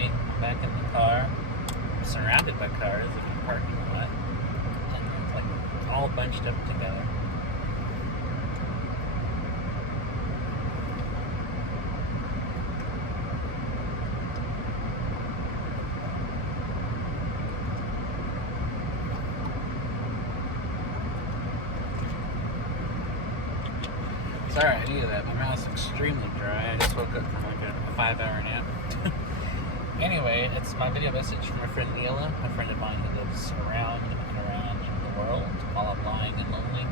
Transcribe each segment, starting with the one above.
finally back in the car, surrounded by cars in the parking lot, and it's like all bunched up together. Sorry, I needed that. My mouth's extremely dry. I just woke up from like a 5-hour nap. Anyway, it's my video message from my friend Lilla, a friend of mine who lives around and around the world while I'm lying and lonely.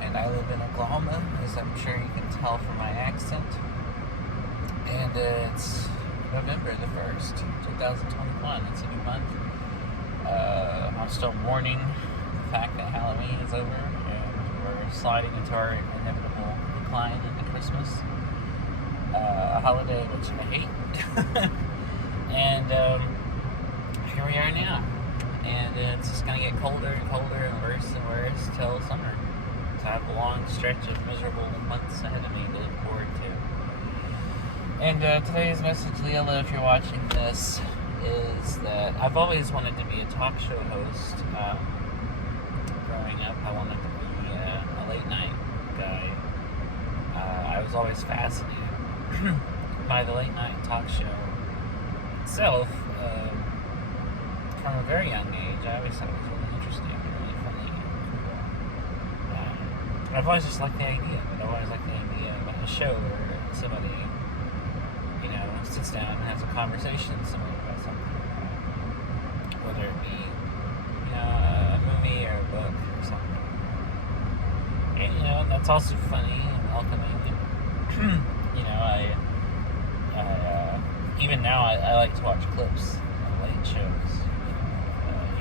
And I live in Oklahoma, as I'm sure you can tell from my accent. And it's November the 1st, 2021. It's a new month. I'm still mourning the fact that Halloween is over and we're sliding into our inevitable decline into Christmas. A holiday which I hate. And here we are now. And it's just going to get colder and colder and worse till summer. So I have a long stretch of miserable months ahead of me to look forward to. And today's message, Lilla, if you're watching this, is that I've always wanted to be a talk show host. Growing up, I wanted to be a late night guy. I was always fascinated by the late night talk show itself. From a very young age, I always thought it was really interesting and really funny and cool. I've always just liked the idea, but I've always liked the idea of a show where somebody, sits down and has a conversation with somebody about something, whether it be, a movie or a book or something. And, that's also funny and welcoming. And, even now, I like to watch clips of late shows.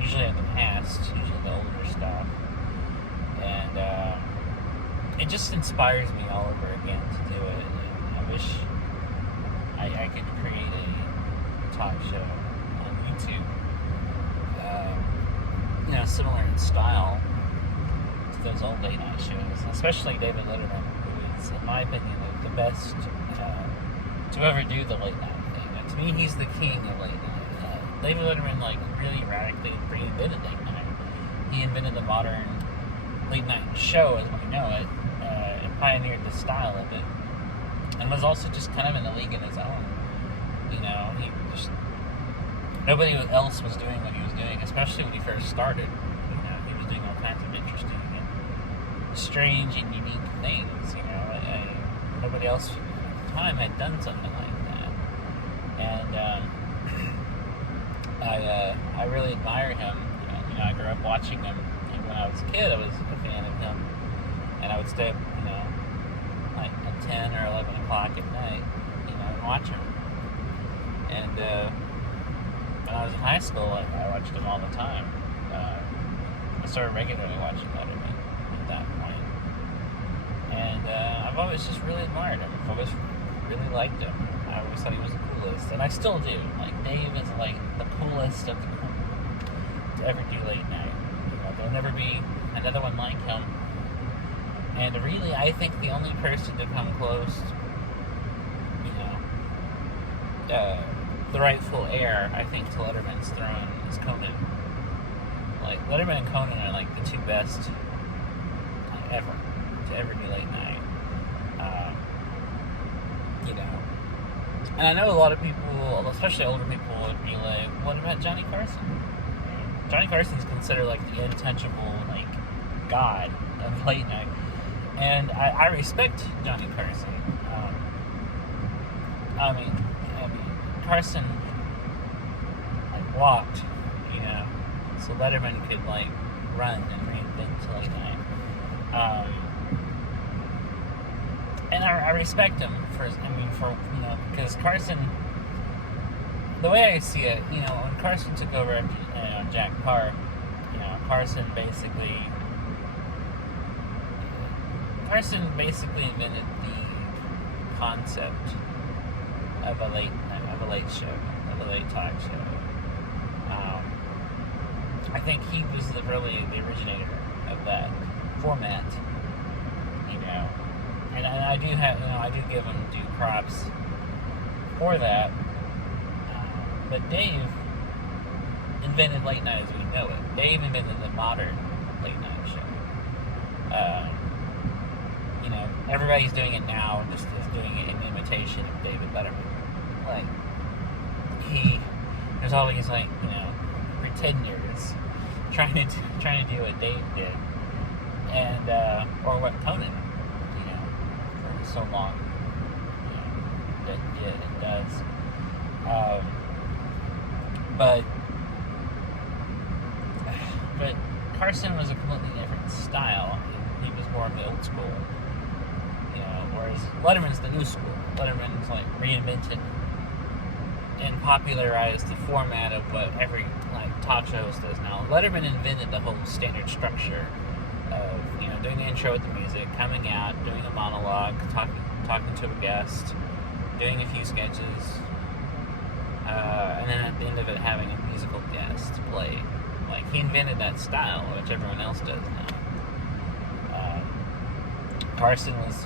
Usually in the past, usually the older stuff. And it just inspires me all over again to do it. And I wish I could create a talk show on YouTube, similar in style to those old late night shows, especially David Letterman, who is, in my opinion, the best to ever do the late night thing. And to me, he's the king of late night. David Letterman, really radically reinvented late night. He invented the modern late night show as we know it, and pioneered the style of it. And was also just kind of in a league of his own. Nobody else was doing what he was doing, especially when he first started. He was doing all kinds of interesting and strange and unique things. Nobody else at the time had done something like that. And I really admire him. I grew up watching him, and when I was a kid, I was a fan of him. And I would stay up, like at 10 or 11 o'clock at night, and watch him. And when I was in high school, I watched him all the time. I started regularly watching Letterman at that point. And I've always just really admired him. I've always really liked him. I always thought he was the coolest, and I still do. Dave is the coolest of the cool to ever do late night. There'll never be another one like him. And really, I think the only person to come close, the rightful heir, I think, to Letterman's throne is Conan. Letterman and Conan are the two best ever to ever do late night. And I know a lot of people, especially older people, would be like, "What about Johnny Carson?" Johnny Carson's considered the untouchable god of late night. And I respect Johnny Carson. Carson walked, so Letterman could run and reinvent late night. And I respect him because Carson, the way I see it, when Carson took over after Jack Parr, Carson basically invented the concept of a late show, of a late talk show. I think he was really the originator of that format, and I do give him due props for that. But Dave invented late night as we know it. Dave invented the modern late night show. Everybody's doing it now, just is doing it in imitation of David Letterman. Like, there's always pretenders trying to do what Dave did, and or what Conan, for so long, did and does. But Carson was a completely different style. He was more of the old school, whereas Letterman's the new school. Letterman's reinvented and popularized the format of what every talk show host does now. Letterman invented the whole standard structure of doing the intro with the music, coming out, doing a monologue, talking to a guest, doing a few sketches, and then at the end of it having a musical guest play. He invented that style, which everyone else does now. Carson was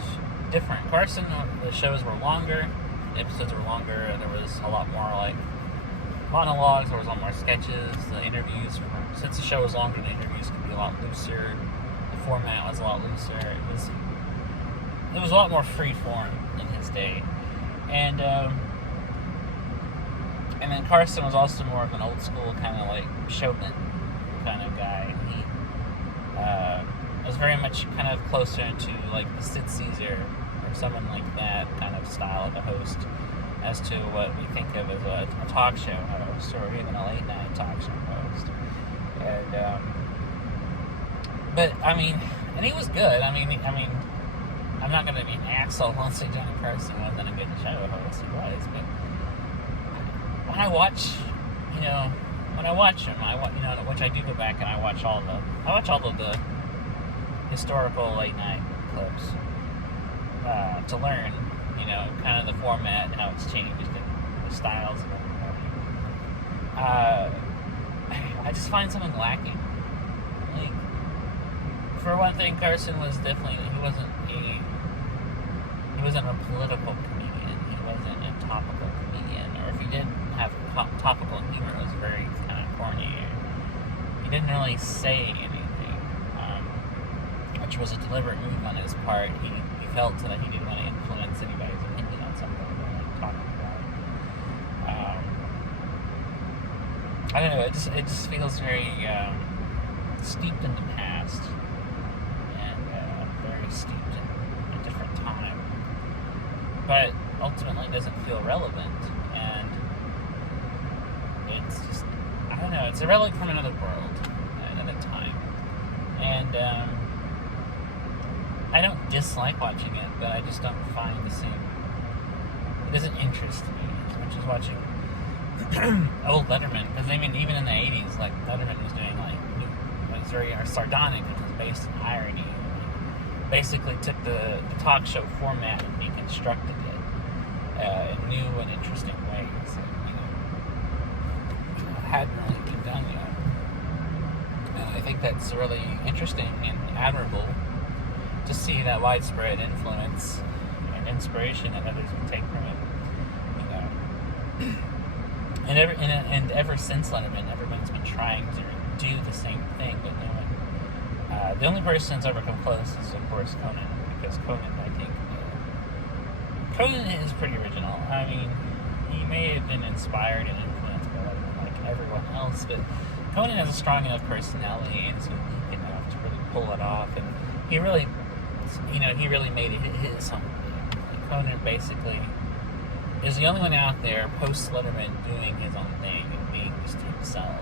different. Carson, the shows were longer, the episodes were longer, there was a lot more monologues, there was a lot more sketches, the interviews, since the show was longer, the interviews could be a lot looser, the format was a lot looser, it was a lot more free form in his day. And then Carson was also more of an old school kind of showman kind of guy. He was very much kind of closer to the Sid Caesar or someone like that kind of style of a host as to what we think of as a talk show host or even a late night talk show host. And and he was good. I mean, I'm not going to be an asshole and say Johnny Carson wasn't a good show host. He was, but when I watch him, which I do go back and I watch all of the historical late night clips to learn, kind of the format and how it's changed and the styles and everything. I just find something lacking. For one thing, Carson was definitely he wasn't a political comedian. He wasn't a topical comedian, or if he did have topical humor, it was very kind of corny. He didn't really say anything, which was a deliberate move on his part. He felt that he didn't want to influence anybody's opinion on something they were talking about. I don't know. It just feels very steeped in the past and very steeped in a different time, but ultimately doesn't feel relevant. And it's just, I don't know, it's a relic from another world, another time. And I don't dislike watching it, but I just don't find the same, it doesn't interest me as much as watching old Letterman, because even in the 80s, Letterman was doing was very sardonic and was based in irony. Basically took the talk show format and deconstructed it in new and interesting ways that hadn't really been done yet. And I think that's really interesting and admirable to see that widespread influence and inspiration that others can take from it. And ever since Letterman, everyone's been trying to do the same thing, but no one. The only person that's ever come close is, of course, Conan, because Conan, I think, Conan is pretty original. I mean, he may have been inspired and influenced by Letterman like everyone else, but Conan has a strong enough personality and is unique enough to really pull it off, and he really made it his own thing. Conan basically is the only one out there post Letterman doing his own thing and being just himself,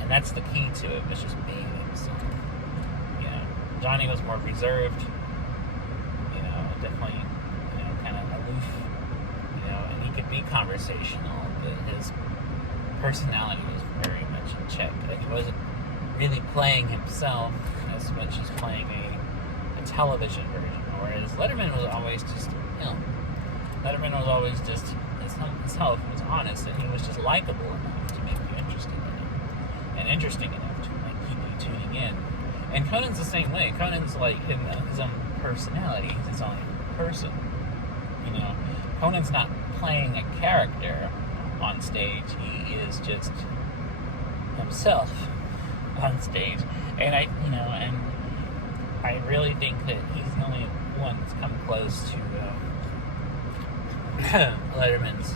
and that's the key to it. Was just being himself. Johnny was more reserved, definitely, kind of aloof, and he could be conversational, but his personality was very much in check. He wasn't really playing himself as much as playing a television version, whereas Letterman was always just him. Letterman was always just himself. He was honest, and he was just likable enough to make you interested in him, and interesting enough to keep you tuning in. And Conan's the same way. Conan's in his own personality. He's his own person. Conan's not playing a character. on stage. He is just himself on stage, and I really think that he's the only one that's come close to Letterman's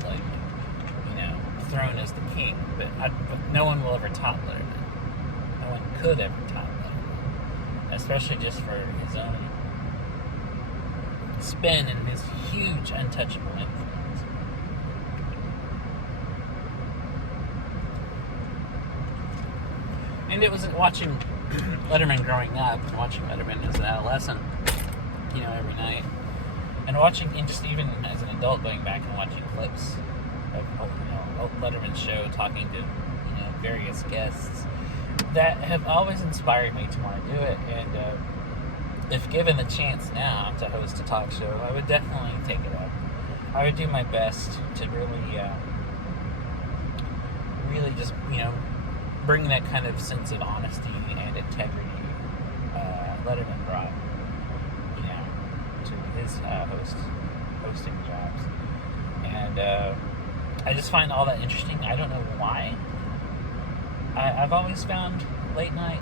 throne as the king. But no one will ever top Letterman. No one could ever top Letterman, especially just for his own spin and his huge untouchable influence. And it was watching Letterman growing up, and watching Letterman as an adolescent, every night, and just even as an adult, going back and watching clips of Letterman's show, talking to various guests that have always inspired me to want to do it. And if given the chance now to host a talk show, I would definitely take it up. I would do my best to really just bring that kind of sense of honesty and integrity Letterman brought, to his hosting jobs. And I just find all that interesting. I don't know why. I've always found late night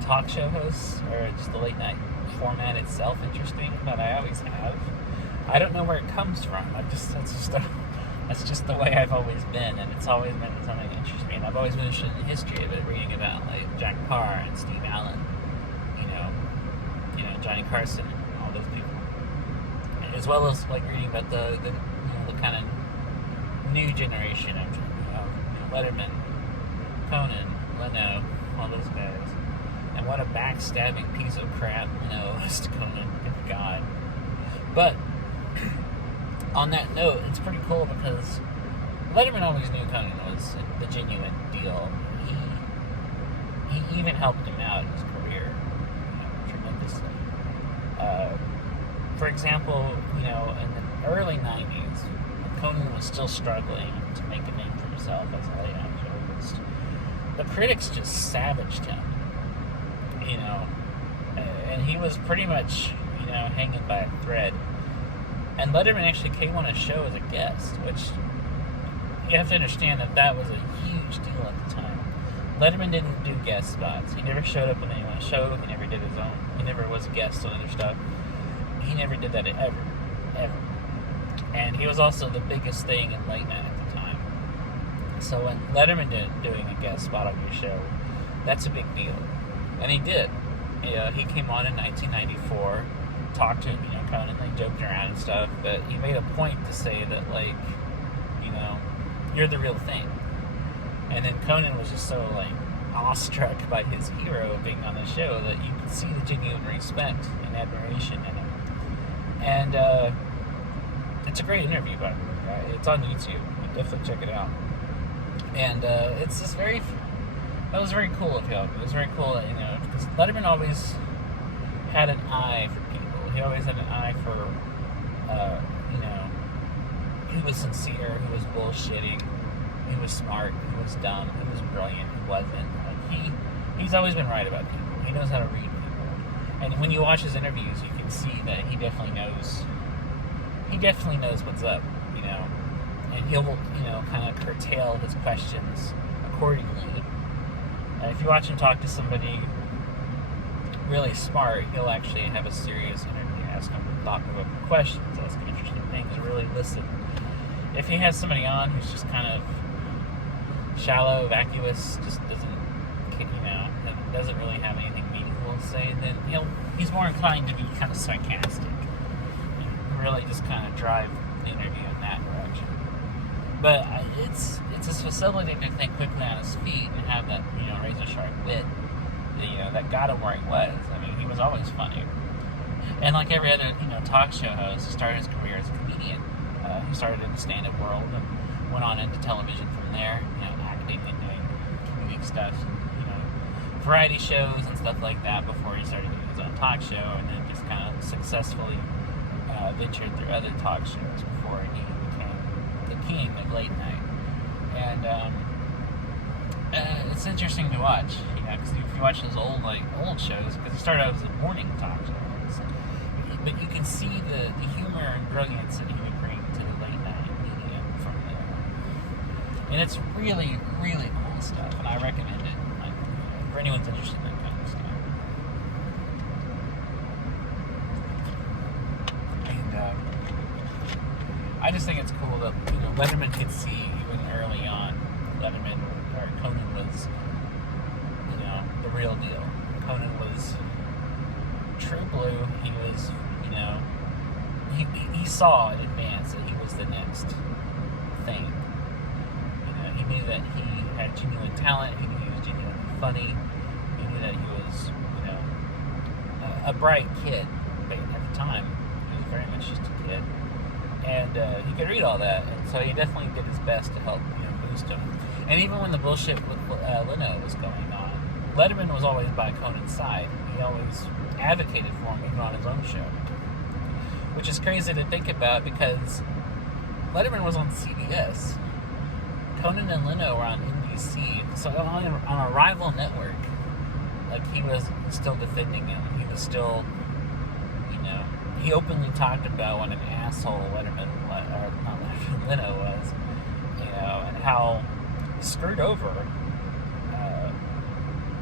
talk show hosts, or just the late night format itself, interesting, but I always have. I don't know where it comes from. That's just the way I've always been, and it's always been something that interests me. And I've always been interested in the history of it, reading about Jack Parr and Steve Allen, Johnny Carson, and all those people, as well as reading about the kind of new generation of Letterman, Conan, Leno, all those guys. And what a backstabbing piece of crap, was Conan. Good God. But on that note, it's pretty cool because Letterman always knew Conan was the genuine deal. He even helped him out in his career, tremendously. For example, in the early 90s, Conan was still struggling to make a name for himself as a late night show host. The critics just savaged him, and he was pretty much, hanging by a thread. And Letterman actually came on a show as a guest, which you have to understand that was a huge deal at the time. Letterman didn't do guest spots. He never showed up on anyone's show. He never did his own. He never was a guest on other stuff. He never did that ever. And he was also the biggest thing in late night at the time. So when Letterman doing a guest spot on your show, that's a big deal. And he did. He came on in 1994, talked to Conan, they joked around and stuff, but he made a point to say that, you're the real thing. And then Conan was just so, awestruck by his hero being on the show that you could see the genuine respect and admiration in him. And it's a great interview, by the way. It's on YouTube. You definitely check it out. And it's just that was very cool of him. It was very cool, because Letterman always had an eye for people. He always had an eye for, who was sincere, who was bullshitting, who was smart, who was dumb, who was brilliant, who wasn't. He's always been right about people. He knows how to read people. And when you watch his interviews, you can see that he definitely knows what's up, and he'll, kind of curtail his questions accordingly. If you watch him talk to somebody really smart, he'll actually have a serious interview, ask him thought-provoking questions, ask him interesting things, really listen. If he has somebody on who's just kind of shallow, vacuous, just doesn't really have anything meaningful to say, then he's more inclined to be kind of sarcastic and really just kind of drive the interview in that direction. But it's his facility to think quickly on his feet and have that razor sharp wit that got him where he was. I mean, he was always funny. And like every other talk show host, he started his career as a comedian. He started in the stand-up world and went on into television from there, acting and doing comedic stuff, variety shows and stuff like that before he started doing his own talk show, and then just kind of successfully ventured through other talk shows before he became the king of late night. And it's interesting to watch, because if you watch those old shows, because he started out as a morning talk show, but you can see the humor and brilliance that he would bring to the late night media. And it's really, really cool stuff, and I recommend it, like, for anyone's interested in that kind of stuff. And I just think it's cool that, Letterman could see even early on, Conan was, the real deal. Conan was true blue. He was, he saw in advance that he was the next thing. He knew that he had genuine talent. He knew he was genuinely funny. He knew that he was, a bright kid. But at the time, he was very much just a kid. And he could read all that. And so he definitely did his best to help, boost him. And even when the bullshit with Leno was going on, Letterman was always by Conan's side. He always advocated for him, even on his own show. Which is crazy to think about because Letterman was on CBS. Conan and Leno were on NBC. So on a rival network, like, he was still defending him. He was still, he openly talked about what an asshole Leno was, and how screwed over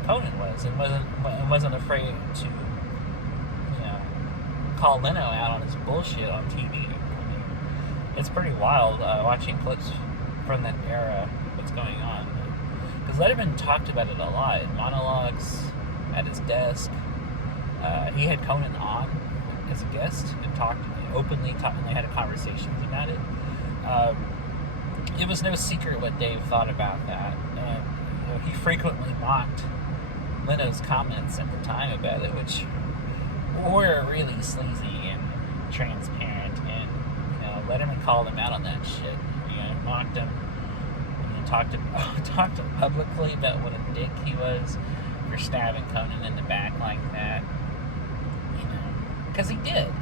Conan was, and wasn't afraid to, call Leno out on his bullshit on TV. I mean, it's pretty wild watching clips from that era, what's going on. Because Letterman talked about it a lot in monologues, at his desk. He had Conan on as a guest and openly talked, and they had conversations about it. It was no secret what Dave thought about that. And, he frequently mocked Leno's comments at the time about it, which were really sleazy and transparent. And, Letterman called him out on that shit. Mocked him. Talked publicly about what a dick he was for stabbing Conan in the back like that. Because he did.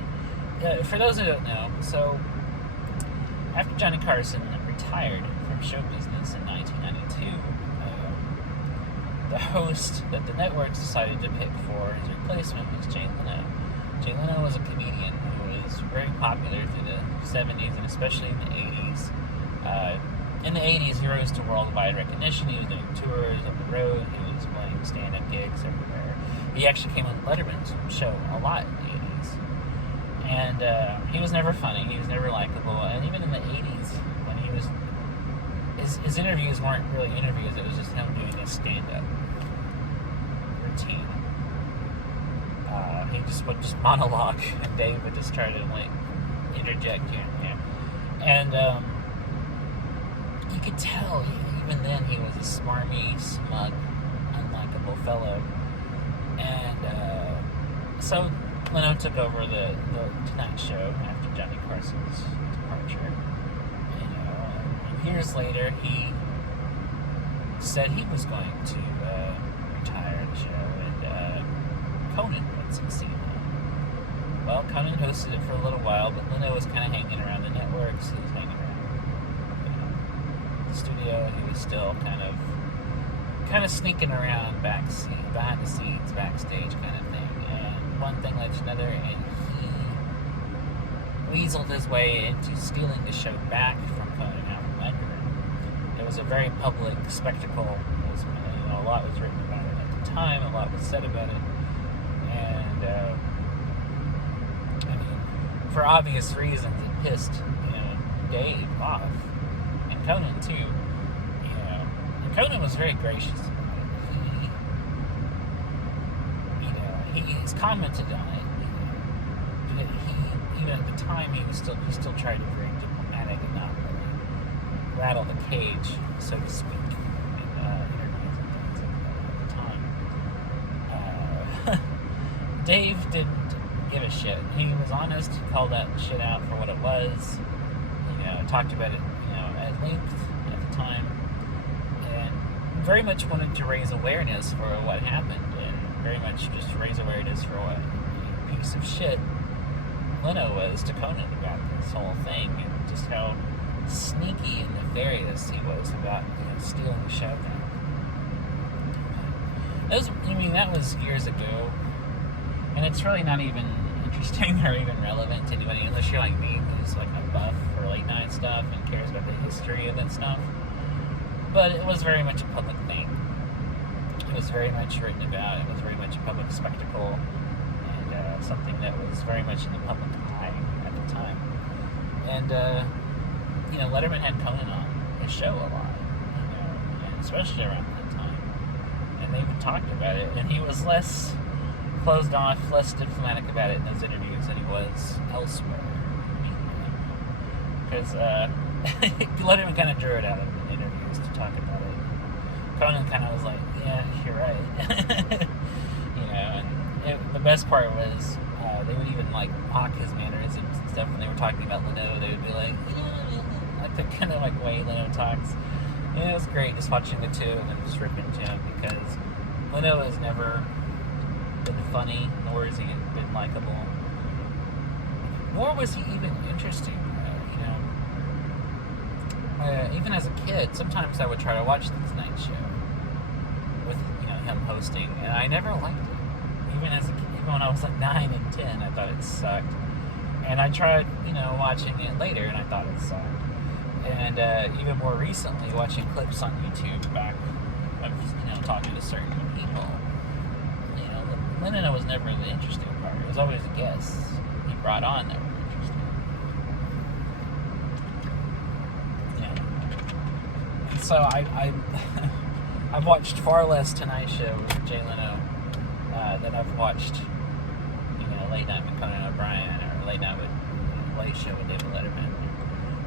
For those who don't know, so after Johnny Carson retired from show business in 1992, the host that the networks decided to pick for his replacement was Jay Leno. Jay Leno was a comedian who was very popular through the 70s and especially in the 80s. In the 80s, he rose to worldwide recognition. He was doing tours on the road. He was playing stand-up gigs everywhere. He actually came on Letterman's show a lot in the 80s. And he was never funny. He was never likable. And even in the 80s, when he was... His interviews weren't really interviews. It was just him doing his stand-up routine. He would just monologue, and Dave would just try to, interject here and there. And, you could tell, even then, he was a smarmy, smug, unlikable fellow. And so Leno took over the Tonight Show after Johnny Carson's departure. And years later, he said he was going to retire the show, and Conan would succeed him. Well, Conan hosted it for a little while, but Leno was kind of hanging around the networks. He was hanging around studio, and he was still kind of sneaking around behind the scenes, backstage kind of thing. And one thing led to another, and he weaseled his way into stealing the show back from Conan out from under him. It was a very public spectacle. It was, a lot was written about it at the time. A lot was said about it, and for obvious reasons, it pissed Dave off. Conan too, and Conan was very gracious. He's commented on it. He even at the time he still tried to be very diplomatic and not really rattle the cage, so to speak, in interviews and things like that at the time. Dave didn't give a shit. He was honest. He called that shit out for what it was. Talked about it at length at the time, and very much wanted to raise awareness for what happened, and very much just raise awareness for what a piece of shit Leno was to Conan about this whole thing, and just how sneaky and nefarious he was about stealing the show back. That was years ago, and it's really not even interesting or even relevant to anybody unless you're like me, who's like a buff for late night stuff and cares about the history of that stuff. But it was very much a public thing. It was very much written about. It was very much a public spectacle, and something that was very much in the public eye at the time. And Letterman had Conan on his show a lot, and especially around that time. And they even talked about it, and he was less closed off, less diplomatic about it in those interviews than he was elsewhere. Because Letterman kind of drew it out in interviews to talk about it. Conan kind of was like, yeah, you're right. And the best part was they would even like mock his mannerisms and stuff when they were talking about Leno. They would be like, like the kind of like way Leno talks. And it was great just watching the two of them just rip into him, because Leno has never been funny, nor has he been likable, nor was he even interesting. Even as a kid, sometimes I would try to watch the Tonight Show with him hosting, and I never liked it. Even when I was like 9 and 10, I thought it sucked. And I tried watching it later, and I thought it sucked. And even more recently, watching clips on YouTube back when I was talking to certain people, Lennon was never the interesting part. It was always the guests he brought on that were interesting. And so I've watched far less Tonight Show with Jay Leno than I've watched Late Night with Conan O'Brien, or Late Night with Late Show with David Letterman.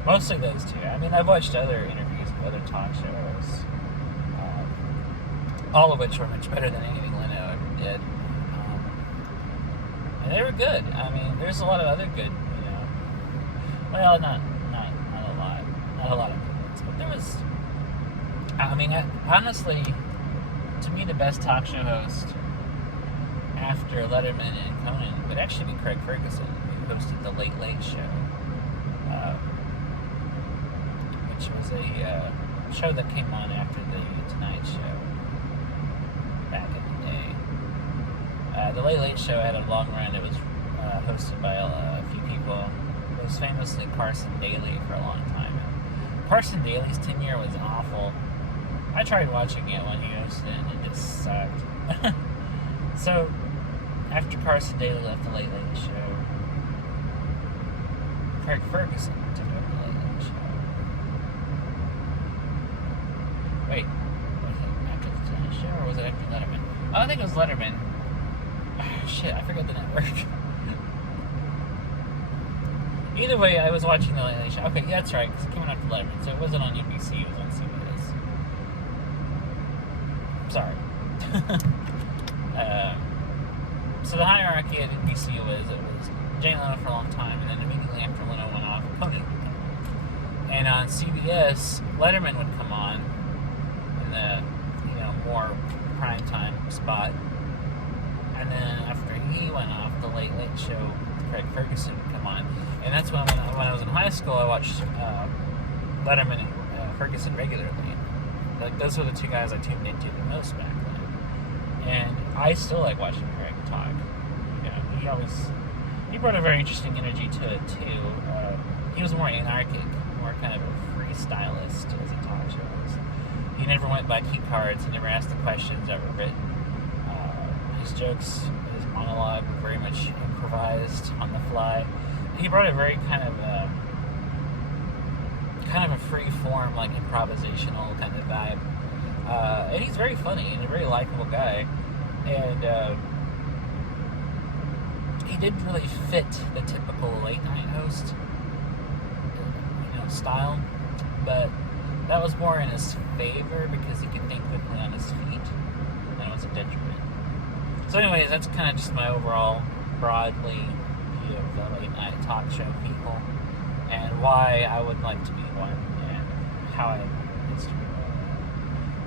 Mostly those two. I mean, I've watched other interviews with other talk shows, all of which were much better than anything Leno ever did. And they were good. I mean, there's a lot of other good, well, not a lot of good ones, but there was, honestly, to me, the best talk show host after Letterman and Conan would actually be Craig Ferguson, who hosted The Late Late Show, which was a show that came on after The Tonight Show back in the day. The Late Late Show had a long run. It was hosted by a few people. It was famously Carson Daly for a long time. And Carson Daly's tenure was awful. I tried watching it when he hosted it, and it just sucked. So, after Carson Daly left The Late Late Show, Craig Ferguson took over The Late Late Show. Wait, was it after The Tonight Show, or was it after Letterman? Oh, I think it was Letterman. Shit, I forgot the network. Either way, I was watching The Late Late Show. Okay, yeah, that's right, because it came out after Letterman, so it wasn't on NBC, it was on CBS. Sorry. So the hierarchy at NBC was, it was Jay Leno for a long time, and then immediately after Leno went off, Conan would come on. And on CBS, Letterman would come on in the, more primetime spot. And then after he went off, The Late Late Show, Craig Ferguson would come on. And that's when I was in high school, I watched Letterman and Ferguson regularly. Like, those were the two guys I tuned into the most back then. And I still like watching Craig talk. He brought a very interesting energy to it too. He was more anarchic, more kind of a freestylist as he talked shows. He never went by key cards. He never asked the questions that were written. His jokes, his monologue were very much improvised on the fly. He brought a very kind of a free form, like improvisational kind of vibe. And he's very funny and a very likable guy. And he didn't really fit the typical late night host, style. But that was more in his favor because he could think quickly on his feet, and it was a detriment. So anyways, that's kind of just my overall broadly view of the late night talk show people, and why I would like to be one, and how I history.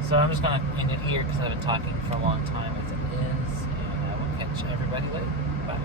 So I'm just going to end it here because I've been talking for a long time as it is, and I will catch everybody later. Bye.